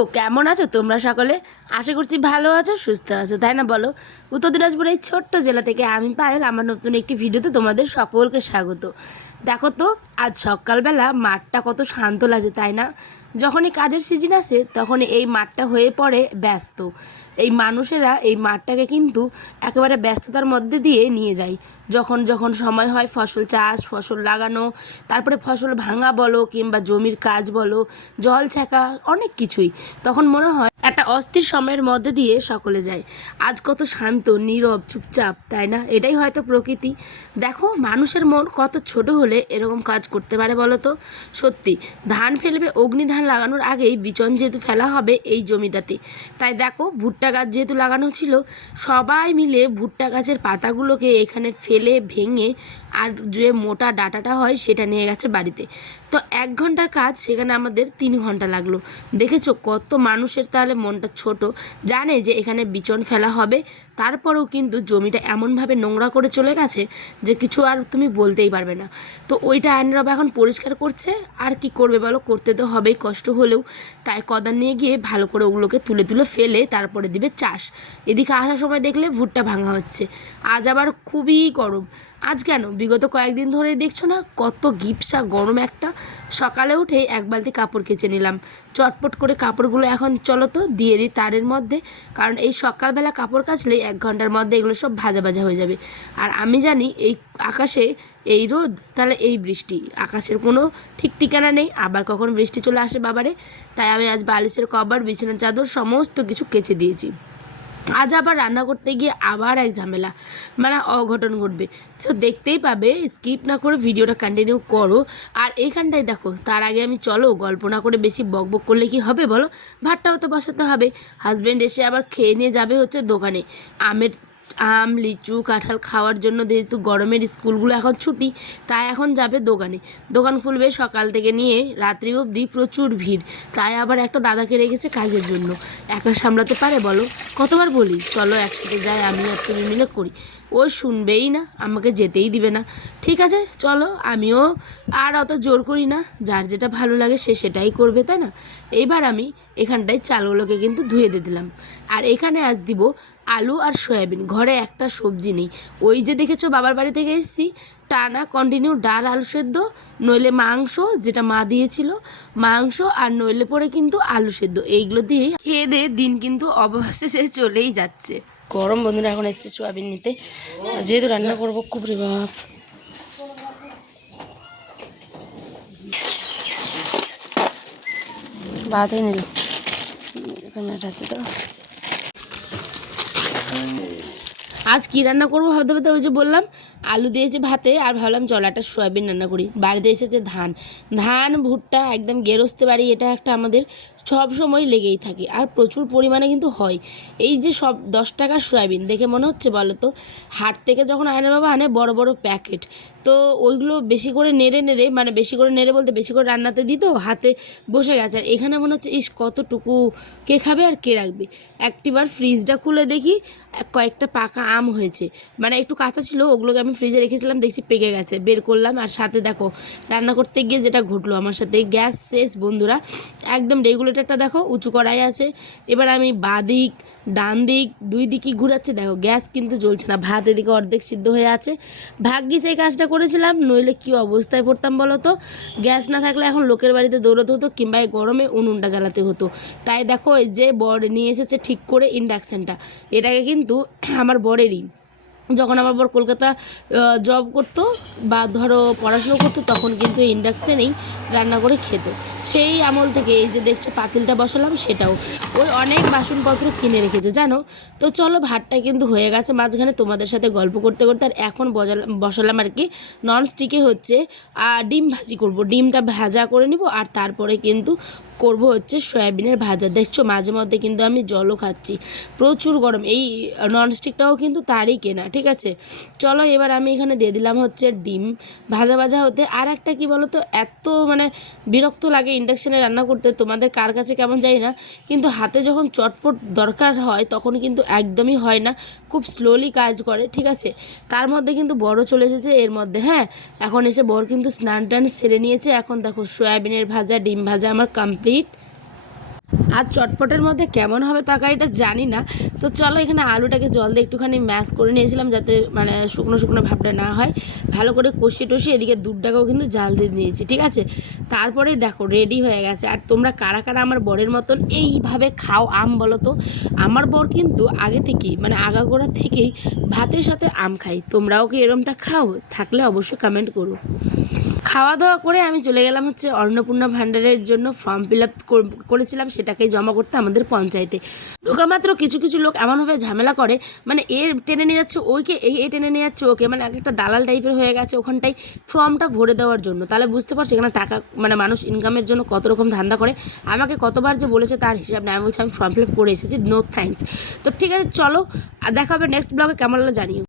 গো, কেমন আছো তোমরা সকলে? আশা করছি ভালো আছো, সুস্থ আছো, তাই না বলো? উত্তর দিনাজপুর এই ছোট্ট জেলা থেকে আমি পায়েল আমার নতুন একটি ভিডিওতে তোমাদের সকলকে স্বাগত। দেখো তো, আজ সকালবেলা মাঠটা কত শান্ত লাগে, তাই না? যখনই কাজের সিজন আসে তখনই এই মাঠটা হয়ে পড়ে ব্যস্ত। এই মানুষেরা এই মাঠটাকে কিন্তু একেবারে ব্যস্ততার মধ্যে দিয়ে নিয়ে যায়। যখন যখন সময় হয় ফসল চাষ, ফসল লাগানো, তারপরে ফসল ভাঙা বলো কিংবা জমির কাজ বলো, জল ছাঁকা, অনেক কিছুই, তখন মনে হয় একটা অস্থির সময়ের মধ্যে দিয়ে সকলে যায়। আজ কত শান্ত, নীরব, চুপচাপ, তাই না? এটাই হয়তো প্রকৃতি। দেখো, মানুষের মন কত ছোট হলে এরকম কাজ করতে পারে বলো তো? সত্যি, ধান ফেলবে অগ্নিধান লাগানোর আগেই বিচন যেহেতু ফেলা হবে এই জমিটাতে, তাই দেখো ভুট্টা গাছ যেহেতু লাগানো ছিল, সবাই মিলে ভুট্টা গাছের পাতাগুলোকে এখানে ফেলে ভেঙে আর যে মোটা ডাটাটা হয় সেটা নিয়ে গেছে বাড়িতে। তো 1 ঘন্টার কাজ সেখানে আমাদের 3 ঘন্টা লাগলো। দেখেছো কত মানুষের তাহলে মনটা ছোট, জানে যে এখানে বিচন ফেলা হবে, তারপরেও কিন্তু জমিটা এমনভাবে নোংরা করে চলে গেছে যে কিছু আর তুমি বলতেই পারবে না। তো ওইটা আইনরব এখন পরিষ্কার করছে, আর কি করবে বলো, করতে তো হবেই কষ্ট হলেও। তাই কদার নিয়ে গিয়ে ভালো করে ওগুলোকে তুলে তুলে ফেলে তারপরে দিবে চাষ। এদিকে আসার সময় দেখলে ভুট্টা ভাঙা হচ্ছে। আজ আবার খুবই গরম। আজ কেন, বিগত কয়েকদিন ধরেই দেখছো না কত গিপসা গরম একটা। সকালে উঠে 1 বালতি কাপড় কেচে নিলাম। চটপট করে কাপড়গুলো এখন চলো তো দিয়ে দিই তারের মধ্যে, কারণ এই সকালবেলা কাপড় কাচলে 1 ঘন্টার মধ্যে এগুলো সব ভাজা ভাজা হয়ে যাবে। আর আমি জানি এই আকাশে এই রোদ, তাহলে এই বৃষ্টি, আকাশের কোনো ঠিক ঠিকানা নেই, আবার কখন বৃষ্টি চলে আসে বাবারে। তাই আমি আজ বালিশের কভার, বিছানার চাদর সমস্ত কিছু কেচে দিয়েছি। আজ আবার রান্না করতে গিয়ে আবার এক ঝামেলা, মানে অঘটন ঘটবে। তো দেখতেই পাবে, স্কিপ না করে ভিডিওটা কন্টিনিউ করো। আর এইখানটায় দেখো, তার আগে আমি চলো গল্প না করে বেশি বকবক করলে কি হবে বলো, ভাতটাও তো বসাতে হবে। হাজব্যান্ড এসে আবার খেয়ে নিয়ে যাবে হচ্ছে দোকানে আম, লিচু, কাঁঠাল খাওয়ার জন্য। যেহেতু গরমের স্কুলগুলো এখন ছুটি, তাই এখন যাবে দোকানে। দোকান খুলবে সকাল থেকে নিয়ে রাত্রি অবধি, প্রচুর ভিড়। তাই আবার একটা দাদাকে রেখেছে কাজের জন্য। একা সামলাতে পারে বলো? কতবার বলি চলো একসাথে যাই, আমি আর তুমি মিলে করি, ও শুনবেই না, আমাকে যেতেই দিবে না। ঠিক আছে চলো, আমিও আর অত জোর করি না, যার যেটা ভালো লাগে সে সেটাই করবে, তাই না? এইবার আমি এখানটায় চালগুলোকে কিন্তু ধুয়ে দিয়ে দিলাম। আর এখানে আজ দিব আলু আর সয়াবিন। ঘরে একটা সবজি নেই। ওই যে দেখেছো বাবার বাড়ি থেকে এসেছি, টানা কন্টিনিউ ডাল আলু সেদ্ধ, নইলে মাংস যেটা মা দিয়েছিল, মাংস, আর নইলে পরে কিন্তু আলু সেদ্ধ। এইগুলো দিয়ে খেয়ে দিয়ে দিন কিন্তু অবশেষে চলেই যাচ্ছে। গরম বন্ধুরা এখন এসছে সোয়াবিন নিতে, যেহেতু রান্না করবো খুব রে বাপ। ভাত নিল এখানে আছে তো। আজ কী রান্না করবো ভাবতে ভাবতে ওই যে বললাম আলু দিয়েছে ভাতে, আর ভাবলাম জলাটা সয়াবিন রান্না করি। বাড়িতে এসেছে ধান ভুট্টা, একদম গেরস্তে বাড়ি, এটা একটা আমাদের সব সময় লেগেই থাকে, আর প্রচুর পরিমাণে কিন্তু হয়। এই যে সব 10 টাকার সয়াবিন দেখে মনে হচ্ছে বলো তো, হাট থেকে যখন আয়নার বাবা আনে বড় বড় প্যাকেট, তো ওইগুলো বেশি করে নেড়ে নেড়ে, মানে বেশি করে নেড়ে বলতে বেশি করে রান্নাতে দিত, হাতে বসে গেছে। আর এখানে মনে হচ্ছে ইস কতটুকু কে খাবে আর কে রাখবে। একটিবার ফ্রিজটা খুলে দেখি কয়েকটা পাকা আম হয়েছে, মানে একটু কাঁচা ছিল, ওগুলোকে আমি ফ্রিজে রেখেছিলাম, দেখছি পেকে গেছে, বের করলাম। আর সাথে দেখো রান্না করতে গিয়ে যেটা ঘটলো আমার সাথে, গ্যাস শেষ বন্ধুরা। একদম রেগুলেটরটা দেখো উঁচু করাই আছে। এবার আমি বাদিক ডান দিক 2 দিকই ঘুরাচ্ছি, দেখো গ্যাস কিন্তু জ্বলছে না, ভাত এদিকে অর্ধেক সিদ্ধ হয়ে আছে। ভাগ্যিস এই কাজটা করেছিলাম, নইলে কি অবস্থায় পড়তাম বলো তো। গ্যাস না থাকলে এখন লোকের বাড়িতে দৌড়াতে হতো, কিংবা এই গরমে উনুনটা জ্বালাতে হতো। তাই দেখো এই যে বর নিয়ে এসেছে ঠিক করে ইন্ডাকশানটা, এটাকে কিন্তু আমার বরেরই। যখন আমার বর কলকাতা জব করতো বা ধরো পড়াশুনো করতো, তখন কিন্তু ইন্ডাকশানেই রান্না করে খেত। সেই আমল থেকে এই যে দেখছো পাতিলটা বসালাম, সেটাও ওই অনেক বাসনপত্র কিনে রেখেছে জানো। তো চলো ভাতটা কিন্তু হয়ে গেছে মাঝখানে তোমাদের সাথে গল্প করতে করতে। আর এখন বসালাম আর কি ননস্টিকে হচ্ছে ডিম ভাজি করব। ডিমটা ভাজা করে নিব, আর তারপরে কিন্তু করব হচ্ছে সয়াবিনের ভাজা। দেখছো মাঝে মধ্যে কিন্তু আমি জলও খাচ্ছি, প্রচুর গরম। এই ননস্টিকটাও কিন্তু তারই কেনা, ঠিক আছে। চলো এবার আমি এখানে দিয়ে দিলাম হচ্ছে ডিম ভাজা ভাজা হতে। আর একটা কি বলো তো, এত মানে বিরক্ত লাগে ইন্ডাকশানে রান্না করতে, তোমাদের কার কাছে কেমন জানি না, কিন্তু হাতে যখন চটপট দরকার হয় তখন কিন্তু একদমই হয় না, খুব স্লোলি কাজ করে, ঠিক আছে। তার মধ্যে কিন্তু বড় চলে এসেছে এর মধ্যে। হ্যাঁ, এখন এসে বড় কিন্তু স্নান টান সেরে নিয়েছে। এখন দেখো সয়াবিনের ভাজা ডিম ভাজা আমার কমপ্লিট। আর চটপটের মধ্যে কেমন হবে তরকারিটা জানি না। তো চলো এখানে আলুটাকে জল দিয়ে একটুখানি ম্যাশ করে নিয়েছিলাম, যাতে মানে শুকনো শুকনো ভাবটা না হয়। ভালো করে কষিয়ে টষিয়ে এদিকে দুধটাকেও কিন্তু জাল দিয়ে নিয়েছি, ঠিক আছে। তারপরে দেখো রেডি হয়ে গেছে। আর তোমরা কারা কারা আমার বরের মতন এইভাবে খাও আম বলো তো? আমার বর কিন্তু আগে থেকেই মানে আগাগোড়া থেকেই ভাতের সাথে আম খাই। তোমরাও কি এরমটা খাও? থাকলে অবশ্যই কমেন্ট করো। খাওয়া দাওয়া করে আমি চলে গেলাম হচ্ছে অন্নপূর্ণা ভাণ্ডারের জন্য ফর্ম ফিল আপ করেছিলাম, সেটাকেই জমা করতে আমাদের পঞ্চায়েতে। ঢোকা মাত্র কিছু কিছু লোক এমনভাবে ঝামেলা করে, মানে এ টেনে নিয়ে যাচ্ছে ওইকে, এ টেনে নিয়ে যাচ্ছে ওকে, মানে একটা দালাল টাইপের হয়ে গেছে ওখানটায় ফর্মটা ভরে দেওয়ার জন্য। তাহলে বুঝতে পারছি এখানে টাকা মানে মানুষ ইনকামের জন্য কত রকম ধান্দা করে। আমাকে কতবার যে বলেছে তার হিসাব নেই। আমি বলছি আমি ফর্ম ফিল আপ করে এসেছি, নো থ্যাঙ্কস। তো ঠিক আছে চলো, আর দেখা হবে নেক্সট ব্লগে, কেমন লাগলো জানিও।